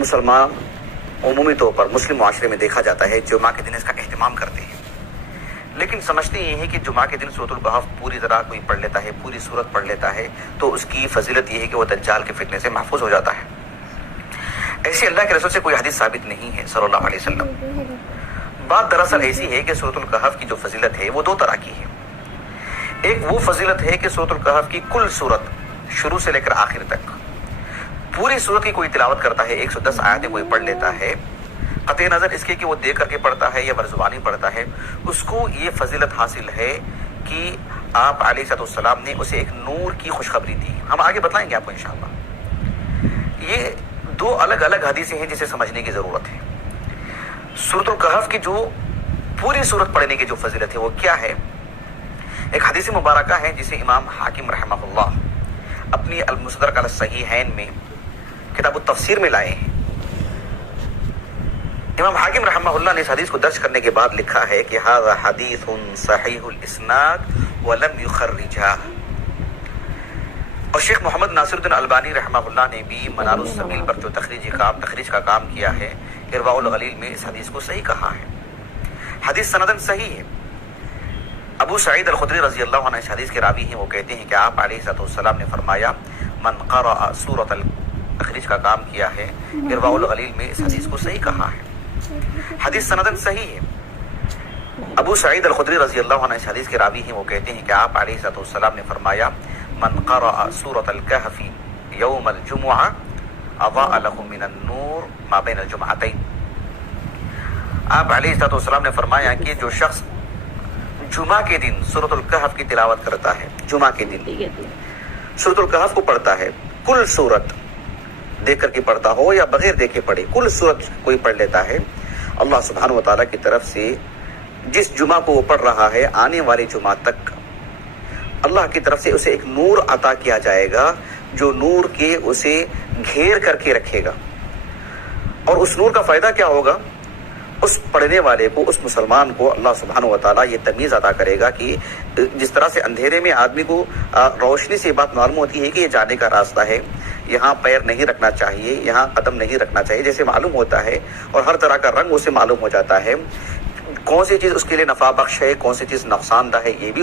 مسلمان عمومی طور پر مسلم معاشرے میں دیکھا جاتا ہے جمعہ کے دن اس کا اہتمام کرتے ہیں، لیکن سمجھتے یہ ہے کہ جمعہ کے دن سورۃ الکہف پوری طرح کوئی پڑھ لیتا ہے، پوری سورت پڑھ لیتا ہے تو اس کی فضیلت یہ ہے کہ وہ دجال کے فتنے سے محفوظ ہو جاتا ہے۔ ایسی اللہ کے رسول سے کوئی حدیث ثابت نہیں ہے صلی اللہ علیہ وسلم۔ بات دراصل ایسی ہے کہ سورۃ الکہف کی جو فضیلت ہے وہ دو طرح کی ہے۔ ایک وہ فضیلت ہے کہ سورۃ الکہف کی کل سورت شروع سے لے کر آخر تک پوری سورت کی کوئی تلاوت کرتا ہے، 110 آیتیں کوئی پڑھ لیتا ہے، قطع نظر اس کے کہ وہ دیکھ کر کے پڑھتا ہے یا برزبانی پڑھتا ہے، اس کو یہ فضیلت حاصل ہے کہ آپ علیہ السلام نے اسے ایک نور کی خوشخبری دی۔ ہم آگے بتلائیں گے آپ کو انشاءاللہ۔ یہ دو الگ الگ حدیثیں ہیں جسے سمجھنے کی ضرورت ہے۔ سورۃ الکہف کی جو پوری سورت پڑھنے کی جو فضیلت ہے وہ کیا ہے؟ ایک حدیث مبارکہ ہے جسے امام حاکم رحمہ اللہ اپنی المستدرک علی الصحیحین میں کتاب التفسیر میں لائے ہیں۔ امام حاکم رحمہ اللہ نے اس حدیث کو درج کرنے کے بعد لکھا ہے کہ ھذا حدیث صحیح الاسناد ولم یخرجہ، اور شیخ محمد ناصر الدین البانی رحمہ اللہ نے بھی منار السبیل پر جو تخریج کا کام کیا ہے، ارواء الغلیل میں اس حدیث کو صحیح کہا ہے۔ حدیث سندن صحیح ہے۔ ابو سعید الخدری رضی اللہ عنہ اس حدیث کے راوی ہیں، وہ کہتے ہیں کہ آپ علیہ السلام نے فرمایا من قرأ سورۃ تخریج کا کام کیا ہے، ارواء الغلیل میں اس حدیث کو صحیح کہا ہے۔ حدیث سندن صحیح ہے۔ ابو سعید الخدری رضی اللہ عنہ اس حدیث کے راوی ہیں، وہ کہتے ہیں کہ آپ علیہ السلام نے فرمایا من قرأ سورۃ الکہف یوم الجمعہ اضاء له من النور ما بین الجمعتین۔ آپ علیہ السلام نے فرمایا کہ جو شخص جمعہ کے دن سورۃ الکہف کی تلاوت کرتا ہے، جمعہ کے دن سورۃ الکہف کو پڑھتا ہے، کل سورت دیکھ کر کے پڑھتا ہو یا بغیر دیکھے پڑھے، کل سورت کوئی پڑھ لیتا ہے، اللہ سبحانہ و تعالیٰ کی طرف سے جس جمعہ کو وہ پڑھ رہا ہے آنے والے جمعہ تک اللہ کی طرف سے اسے ایک نور عطا کیا جائے گا جو نور کے اسے گھیر کر کے رکھے گا۔ اور اس نور کا فائدہ کیا ہوگا؟ اس پڑھنے والے کو، اس مسلمان کو اللہ سبحانہ و تعالیٰ یہ تمیز عطا کرے گا کہ جس طرح سے اندھیرے میں آدمی کو روشنی سے بات معلوم ہوتی ہے کہ یہ جانے کا راستہ ہے، یہاں پیر نہیں رکھنا چاہیے، یہاں قدم نہیں رکھنا چاہیے، جیسے معلوم ہوتا ہے، اور ہر طرح کا رنگ اسے معلوم ہو جاتا ہے، کون سی چیز اس کے لیے نفع بخش ہے، کون سی چیز نقصان دہ ہے، یہ بھی